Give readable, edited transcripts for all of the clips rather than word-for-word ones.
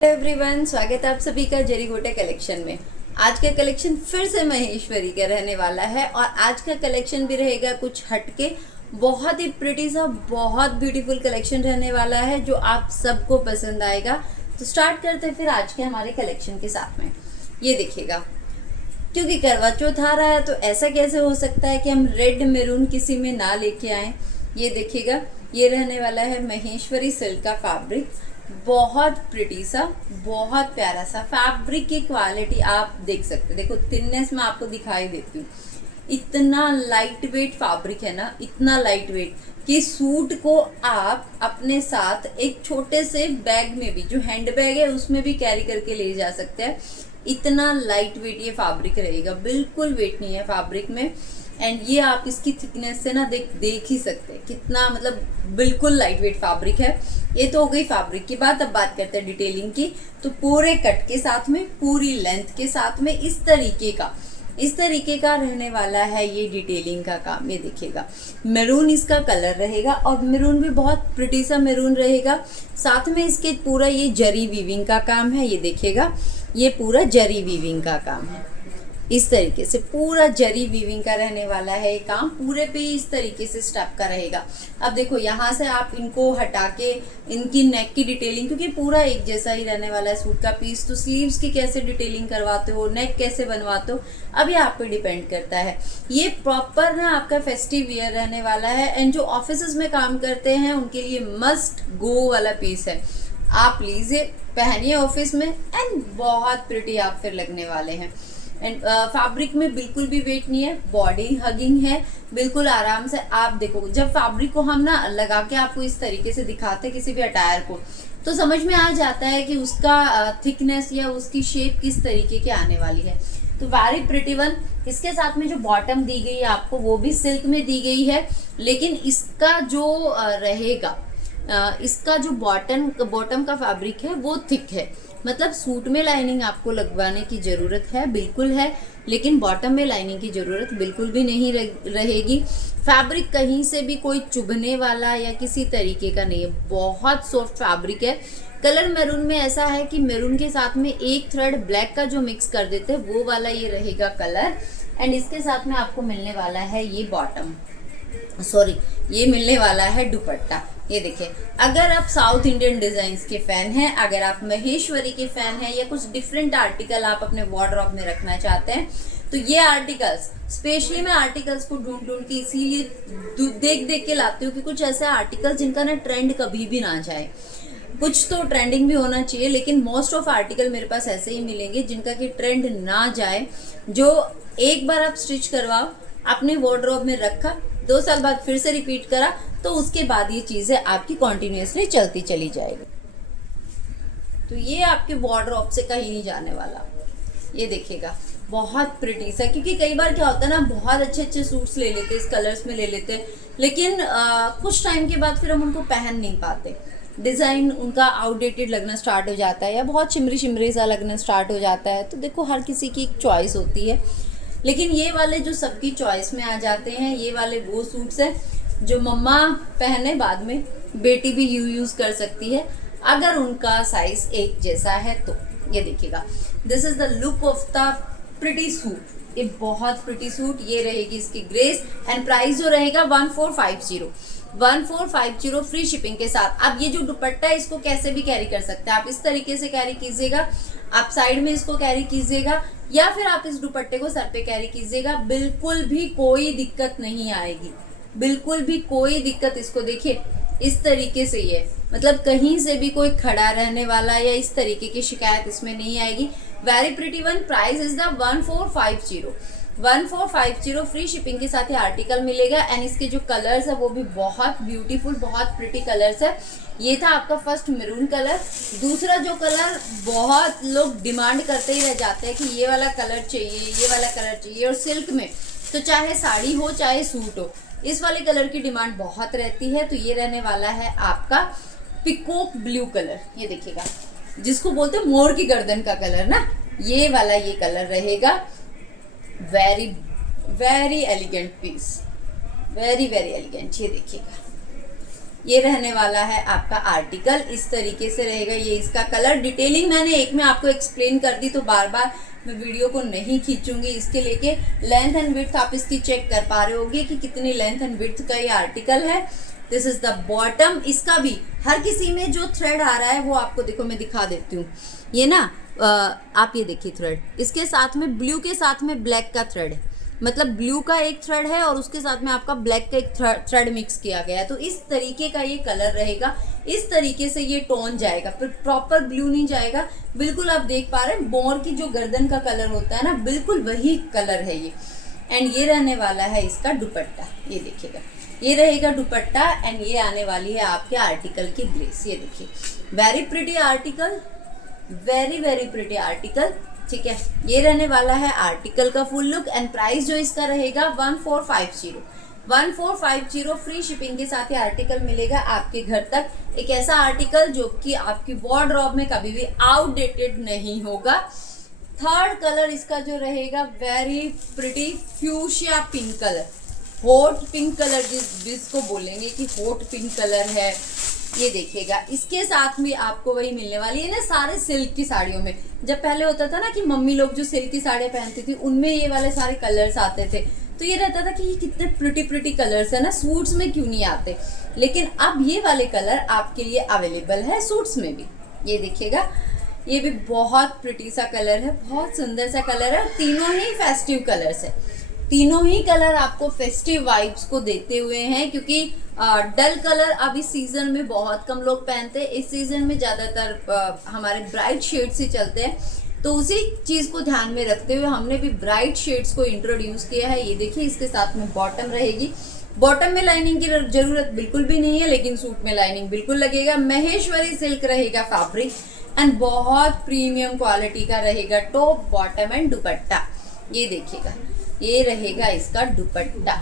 Hello everyone, स्वागत है आप सभी का जरी गोटे कलेक्शन में। आज का कलेक्शन फिर से महेश्वरी का रहने वाला है और आज का कलेक्शन भी रहेगा कुछ हटके। बहुत ही प्रिटी सा, बहुत ब्यूटीफुल कलेक्शन रहने वाला है जो आप सबको पसंद आएगा। तो स्टार्ट करते हैं फिर आज के हमारे कलेक्शन के साथ में। ये देखिएगा, क्योंकि करवा चौथ आ रहा है तो ऐसा कैसे हो सकता है कि हम रेड मेरून किसी में ना लेके आए। ये देखिएगा, ये रहने वाला है महेश्वरी सिल्क का फैब्रिक। बहुत प्रिटी सा, बहुत प्यारा सा फैब्रिक की क्वालिटी आप देख सकते हैं। देखो थिननेस में आपको दिखाई देती हूँ, इतना लाइट वेट फैब्रिक है ना, इतना लाइट वेट कि सूट को आप अपने साथ एक छोटे से बैग में भी, जो हैंड बैग है उसमें भी कैरी करके ले जा सकते हैं। इतना लाइट वेट ये फैब्रिक रहेगा, बिल्कुल वेट नहीं है फैब्रिक में। एंड ये आप इसकी थिकनेस से ना देख ही सकते हैं कितना, मतलब बिल्कुल लाइट वेट फैब्रिक है। ये तो हो गई फैब्रिक की बात। अब बात करते हैं डिटेलिंग की। तो पूरे कट के साथ में, पूरी लेंथ के साथ में इस तरीके का रहने वाला है ये डिटेलिंग का काम। ये देखिएगा, मैरून इसका कलर रहेगा और मैरून भी बहुत प्रिटी सा मैरून रहेगा। साथ में इसके पूरा ये जरी वीविंग का काम है। ये देखिएगा, ये पूरा जरी वीविंग का काम है। इस तरीके से पूरा जरी वीविंग का रहने वाला है ये काम। पूरे पे इस तरीके से स्टेप का रहेगा। अब देखो, यहाँ से आप इनको हटा के इनकी नेक की डिटेलिंग, क्योंकि पूरा एक जैसा ही रहने वाला है सूट का पीस, तो स्लीव्स की कैसे डिटेलिंग करवाते हो, नेक कैसे बनवाते हो, अब ये आप पे डिपेंड करता है। ये प्रॉपर ना आपका फेस्टिव वियर रहने वाला है। एंड जो ऑफिस में काम करते हैं उनके लिए मस्ट गो वाला पीस है। आप लीजिए, पहनिए ऑफिस में एंड बहुत प्रिटी आप फिर लगने वाले हैं। एंड फैब्रिक में बिल्कुल भी वेट नहीं है, बॉडी हगिंग है, बिल्कुल आराम से। आप देखो, जब फैब्रिक को हम ना लगा के आपको इस तरीके से दिखाते हैं किसी भी अटायर को, तो समझ में आ जाता है कि उसका थिकनेस या उसकी शेप किस तरीके की आने वाली है। तो वेरी प्रिटी वन। इसके साथ में जो बॉटम दी गई है आपको, वो भी सिल्क में दी गई है, लेकिन इसका जो रहेगा, इसका जो बॉटम का फैब्रिक है वो थिक है। मतलब सूट में लाइनिंग आपको लगवाने की ज़रूरत है, बिल्कुल है, लेकिन बॉटम में लाइनिंग की ज़रूरत बिल्कुल भी नहीं रहेगी। फैब्रिक कहीं से भी कोई चुभने वाला या किसी तरीके का नहीं है, बहुत सॉफ्ट फैब्रिक है। कलर मैरून में ऐसा है कि मैरून के साथ में एक थ्रेड ब्लैक का जो मिक्स कर देते हैं वो वाला ये रहेगा कलर। एंड इसके साथ में आपको मिलने वाला है ये ये मिलने वाला है दुपट्टा। ये देखिए, अगर आप साउथ इंडियन डिजाइन्स के फैन हैं, अगर आप महेश्वरी के फैन हैं, या कुछ डिफरेंट आर्टिकल आप अपने वार्डरोब में रखना चाहते हैं, तो ये आर्टिकल्स स्पेशली मैं आर्टिकल्स को ढूंढ के इसीलिए देख के लाती हूँ कि कुछ ऐसे आर्टिकल्स जिनका ना ट्रेंड कभी भी ना जाए। कुछ तो ट्रेंडिंग भी होना चाहिए, लेकिन मोस्ट ऑफ आर्टिकल मेरे पास ऐसे ही मिलेंगे जिनका कि ट्रेंड ना जाए, जो एक बार आप स्टिच करवाओ, अपने वार्डरोब में रखा, 2 साल बाद फिर से रिपीट करा, तो उसके बाद ये चीज़ें आपकी कॉन्टिन्यूसली चलती चली जाएगी। तो ये आपके वार्डरोब से कहीं नहीं जाने वाला। ये देखिएगा, बहुत प्रिटी सा, क्योंकि कई बार क्या होता है ना, बहुत अच्छे सूट्स ले लेते हैं, इस कलर्स में ले लेते हैं, लेकिन कुछ टाइम के बाद फिर हम उनको पहन नहीं पाते। डिज़ाइन उनका आउटडेटेड लगना स्टार्ट हो जाता है या बहुत शिमरी सा लगना स्टार्ट हो जाता है। तो देखो, हर किसी की एक चॉइस होती है, लेकिन ये वाले जो सबकी चॉइस में आ जाते हैं, ये वाले वो सूट्स हैं जो मम्मा पहने, बाद में बेटी भी यूज़ कर सकती है अगर उनका साइज एक जैसा है तो। ये देखिएगा, this is the look of the pretty suit. ये बहुत प्रिटी सूट, ये रहेगी इसकी ग्रेस। एंड प्राइस जो रहेगा 1450 फ्री शिपिंग के साथ। अब ये जो दुपट्टा है, इसको कैसे भी कैरी कर सकते हैं आप। इस तरीके से कैरी कीजिएगा, आप साइड में इसको कैरी कीजिएगा, या फिर आप इस दुपट्टे को सर पे कैरी कीजिएगा, बिल्कुल भी कोई दिक्कत नहीं आएगी, बिल्कुल भी कोई दिक्कत। इसको देखिए, इस तरीके से ये, मतलब कहीं से भी कोई खड़ा रहने वाला या इस तरीके की शिकायत इसमें नहीं आएगी। Very pretty one. Price is the 1450 free shipping के साथ ये आर्टिकल मिलेगा। एंड इसके जो कलर्स है वो भी बहुत ब्यूटीफुल, बहुत प्रिटी कलर्स है। ये था आपका फर्स्ट मैरून कलर। दूसरा जो कलर बहुत लोग डिमांड करते ही रह जाते हैं कि ये वाला कलर चाहिए, ये वाला कलर चाहिए, और सिल्क में तो चाहे साड़ी हो चाहे सूट हो, इस वाले कलर की डिमांड बहुत रहती है। तो ये रहने वाला है आपका पिकॉक ब्लू कलर। ये देखिएगा, जिसको बोलते हैं मोर की गर्दन का कलर ना, ये वाला ये कलर रहेगा। Very very elegant piece, very very elegant. ये देखिएगा, ये रहने वाला है आपका आर्टिकल, इस तरीके से रहेगा। ये इसका कलर डिटेलिंग मैंने एक में आपको एक्सप्लेन कर दी, तो बार बार मैं वीडियो को नहीं खींचूंगी। इसके लेके लेंथ एंड विड्थ आप इसकी चेक कर पा रहे होगे कि कितनी लेंथ एंड विड्थ का ये आर्टिकल है। This is the bottom. इसका भी हर किसी में जो थ्रेड आ रहा है वो आपको देखो मैं दिखा देती हूँ। ये ना आप ये देखिए थ्रेड, इसके साथ में ब्लू के साथ में ब्लैक का थ्रेड है, मतलब ब्लू का एक थ्रेड है और उसके साथ में आपका ब्लैक का एक थ्रेड मिक्स किया गया है। तो इस तरीके का ये कलर रहेगा, इस तरीके से ये टोन जाएगा, फिर प्रॉपर ब्लू नहीं जाएगा। बिल्कुल आप देख पा रहे हैं मोर की जो गर्दन का कलर होता है ना, बिल्कुल वही कलर है ये। एंड ये रहने वाला है इसका दुपट्टा, ये देखिएगा, ये रहेगा दुपट्टा। एंड ये आने वाली है आपके आर्टिकल की ग्लेस, ये देखिए, very pretty article, very very pretty article. ठीक है, ये रहने वाला है आर्टिकल का फुल लुक। एंड प्राइस जो इसका रहेगा 1450 फ्री शिपिंग के साथ ये आर्टिकल मिलेगा आपके घर तक। एक ऐसा आर्टिकल जो कि आपकी वार्डरोब में कभी भी आउटडेटेड नहीं होगा। थर्ड कलर इसका जो रहेगा very pretty fuchsia pink colour, hot pink colour जिसको बोलेंगे कि हॉट पिंक कलर है। ये देखिएगा, इसके साथ में आपको वही मिलने वाली है ना सारे सिल्क की साड़ियों में। जब पहले होता था ना कि मम्मी लोग जो सिल्क की साड़ियाँ पहनती थी उनमें ये वाले सारे कलर्स आते थे, तो ये रहता था कि ये कितने प्रिटी प्रिटी कलर्स है ना, सूट्स में क्यों नहीं आते। लेकिन अब ये वाले कलर आपके लिए अवेलेबल है सूट्स में भी। ये देखिएगा, ये भी बहुत प्रिटी सा कलर है, बहुत सुंदर सा कलर है। तीनों ही फेस्टिव कलर्स है, तीनों ही कलर आपको फेस्टिव वाइब्स को देते हुए हैं, क्योंकि डल कलर अब इस सीजन में बहुत कम लोग पहनते हैं। इस सीजन में ज़्यादातर हमारे ब्राइट शेड्स ही चलते हैं, तो उसी चीज़ को ध्यान में रखते हुए हमने भी ब्राइट शेड्स को इंट्रोड्यूस किया है। ये देखिए, इसके साथ में बॉटम रहेगी। बॉटम में लाइनिंग की जरूरत बिल्कुल भी नहीं है, लेकिन सूट में लाइनिंग बिल्कुल लगेगा। महेश्वरी सिल्क रहेगा फैब्रिक, एंड बहुत प्रीमियम क्वालिटी का रहेगा टॉप, बॉटम एंड दुपट्टा। ये देखिएगा, ये रहेगा इसका दुपट्टा।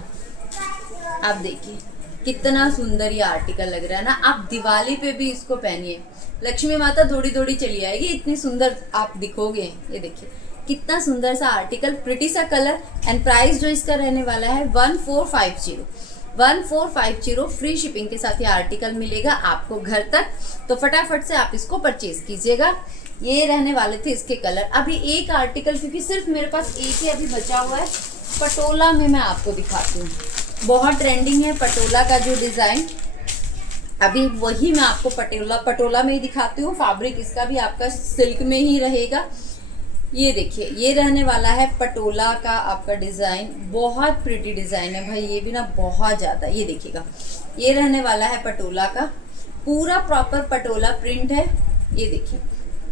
आप देखिए कितना सुंदर ये आर्टिकल लग रहा है ना। आप दिवाली पे भी इसको पहनिए, लक्ष्मी माता दौड़ी दौड़ी चली आएगी, इतनी सुंदर आप दिखोगे। ये देखिए कितना सुंदर सा आर्टिकल, प्रिटी सा कलर। एंड प्राइस जो इसका रहने वाला है 1450 फ्री शिपिंग के साथ ये आर्टिकल मिलेगा आपको घर तक। तो फटाफट से आप इसको परचेज कीजिएगा। ये रहने वाले थे इसके कलर। अभी एक आर्टिकल, क्योंकि सिर्फ मेरे पास एक ही अभी बचा हुआ है, पटोला में मैं आपको दिखाती हूँ। बहुत ट्रेंडिंग है पटोला का जो डिज़ाइन, अभी वही मैं आपको पटोला में ही दिखाती हूँ। फैब्रिक इसका भी आपका सिल्क में ही रहेगा। ये देखिए, ये रहने वाला है पटोला का आपका डिज़ाइन, बहुत प्रिटी डिज़ाइन है भाई, ये भी ना बहुत ज़्यादा। ये देखिएगा, ये रहने वाला है पटोला का, पूरा प्रॉपर पटोला प्रिंट है। ये देखिए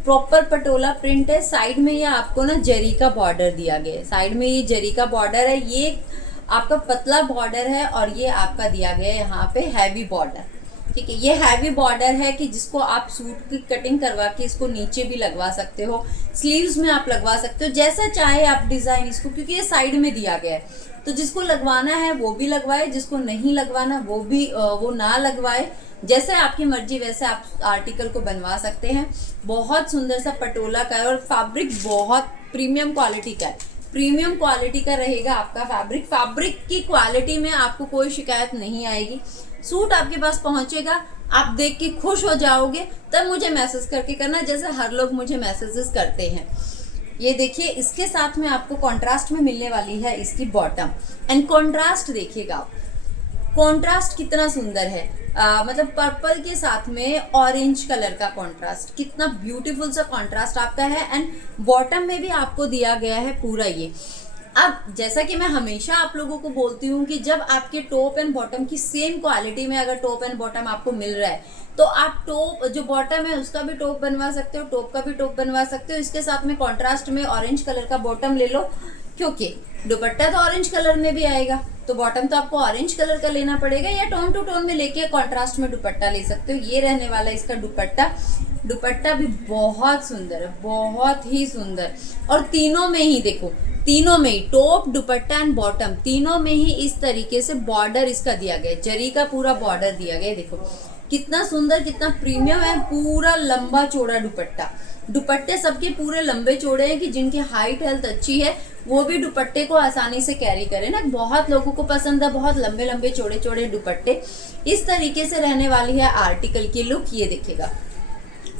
प्रॉपर पटोला प्रिंट है। साइड में ये आपको ना जरी का बॉर्डर दिया गया है, साइड में ये जरी का बॉर्डर है। ये आपका पतला बॉर्डर है और ये आपका दिया गया है यहाँ पे हैवी बॉर्डर। ठीक है, ये हैवी बॉर्डर है कि जिसको आप सूट की कटिंग करवा के इसको नीचे भी लगवा सकते हो, स्लीव्स में आप लगवा सकते हो, जैसा चाहे आप डिज़ाइन इसको, क्योंकि ये साइड में दिया गया है। तो जिसको लगवाना है वो भी लगवाए, जिसको नहीं लगवाना वो ना लगवाए। जैसे आपकी मर्जी वैसे आप आर्टिकल को बनवा सकते हैं। बहुत सुंदर सा पटोला का है और फैब्रिक बहुत प्रीमियम क्वालिटी का है, प्रीमियम क्वालिटी का रहेगा आपका फैब्रिक। फैब्रिक की क्वालिटी में आपको कोई शिकायत नहीं आएगी। सूट आपके पास पहुंचेगा, आप देख के खुश हो जाओगे, तब मुझे मैसेज करके करना, जैसे हर लोग मुझे मैसेजेस करते हैं। ये देखिए, इसके साथ में आपको कॉन्ट्रास्ट में मिलने वाली है इसकी बॉटम। एंड कॉन्ट्रास्ट देखिएगा, कॉन्ट्रास्ट कितना सुंदर है। मतलब पर्पल के साथ में ऑरेंज कलर का कॉन्ट्रास्ट, कितना ब्यूटीफुल सा कॉन्ट्रास्ट आपका है। एंड बॉटम में भी आपको दिया गया है पूरा ये। अब जैसा कि मैं हमेशा आप लोगों को बोलती हूँ कि जब आपके टॉप एंड बॉटम की सेम क्वालिटी में अगर टॉप एंड बॉटम आपको मिल रहा है, तो आप टॉप जो बॉटम है उसका भी टॉप बनवा सकते हो, टॉप का भी टॉप बनवा सकते हो। इसके साथ में कॉन्ट्रास्ट में ऑरेंज कलर का बॉटम ले लो, क्योंकि दुपट्टा तो ऑरेंज कलर में भी आएगा, तो बॉटम तो आपको ऑरेंज कलर का लेना पड़ेगा, या टोन टू टोन में लेके कॉन्ट्रास्ट में दुपट्टा ले सकते हो। ये रहने वाला इसका दुपट्टा। दुपट्टा भी बहुत सुंदर है, बहुत ही सुंदर। और तीनों में ही देखो, तीनों में ही टॉप, दुपट्टा एंड बॉटम, तीनों में ही इस तरीके से बॉर्डर इसका दिया गया है, जरी का पूरा बॉर्डर दिया गया है। देखो कितना सुंदर, कितना प्रीमियम है। पूरा लंबा चौड़ा दुपट्टा, दुपट्टे सबके पूरे लंबे चौड़े हैं कि जिनकी हाइट हेल्थ अच्छी है वो भी दुपट्टे को आसानी से कैरी करें ना। बहुत लोगों को पसंद है बहुत लंबे लंबे चौड़े चौड़े दुपट्टे। इस तरीके से रहने वाली है आर्टिकल की लुक, ये देखिएगा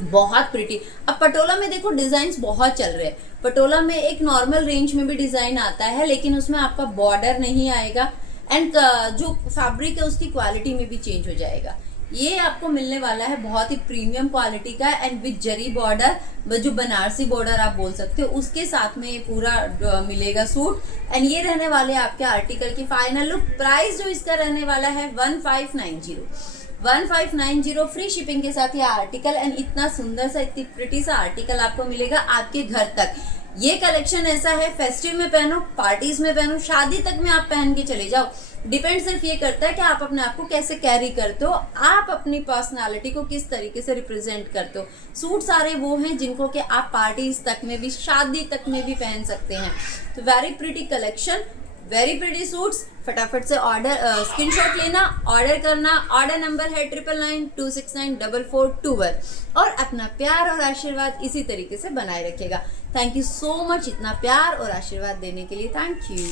बहुत प्रिटी। अब पटोला में देखो डिजाइन बहुत चल रहे हैं। पटोला में एक नॉर्मल रेंज में भी डिजाइन आता है, लेकिन उसमें आपका बॉर्डर नहीं आएगा एंड जो फैब्रिक है उसकी क्वालिटी में भी चेंज हो जाएगा। ये आपको मिलने वाला है बहुत ही प्रीमियम क्वालिटी का एंड विद जरी बॉर्डर, जो बनारसी बॉर्डर आप बोल सकते हो उसके साथ में ये पूरा मिलेगा सूट। एंड ये रहने वाले आपके आर्टिकल की फाइनल लुक। प्राइस जो इसका रहने वाला है 1590 फ्री शिपिंग के साथ ये आर्टिकल एंड इतना सुंदर सा, इतनी प्रिटी सा आर्टिकल आपको मिलेगा आपके घर तक। ये कलेक्शन ऐसा है फेस्टिव में पहनो, पार्टीज में पहनो, शादी तक में आप पहन के चले जाओ। डिपेंड सिर्फ ये करता है कि आप अपने आप को कैसे कैरी करते हो, आप अपनी पर्सनालिटी को किस तरीके से रिप्रेजेंट करते हो। सूट सारे वो हैं जिनको कि आप पार्टीज तक में भी, शादी तक में भी पहन सकते हैं। तो very pretty collection, very pretty suits. फटाफट से ऑर्डर स्क्रीनशॉट लेना, ऑर्डर करना। ऑर्डर नंबर है 9992694421 और अपना प्यार और आशीर्वाद इसी तरीके से बनाए रखिएगा। थैंक यू सो मच इतना प्यार और आशीर्वाद देने के लिए। Thank you.